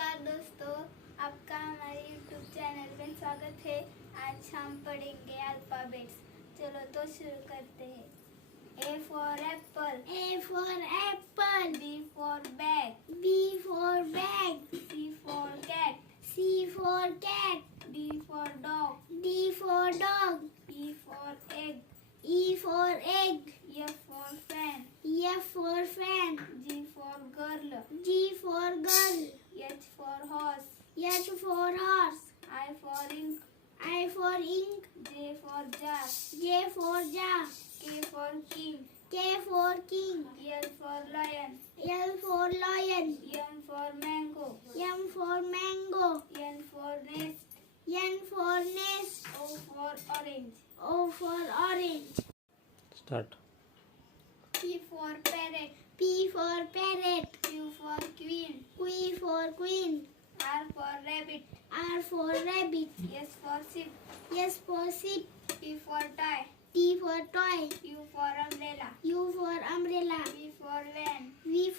नमस्कार दोस्तों, आपका हमारे YouTube चैनल में स्वागत है। आज हम पढ़ेंगे अल्फाबेट्स। चलो तो शुरू करते हैं। A for apple, A for apple, B for bag, B for bag, C for cat, C for cat, D for dog, D for dog, E for egg, E for egg, F for fan, F for fan, G for girl, G for girl, H for horse, H for horse, I for ink, I for ink, J for jar, J for jar, K for king, K for king, L for lion, L for lion, M for mango, M for mango, N for nest, N for nest, O for orange, O for orange, Start. P for parrot, P for parrot, Q for queen, Q for queen, R for rabbit, R for rabbit, S for sheep, S for sheep, T for tie, T for toy, U for umbrella, U for umbrella, V for van, V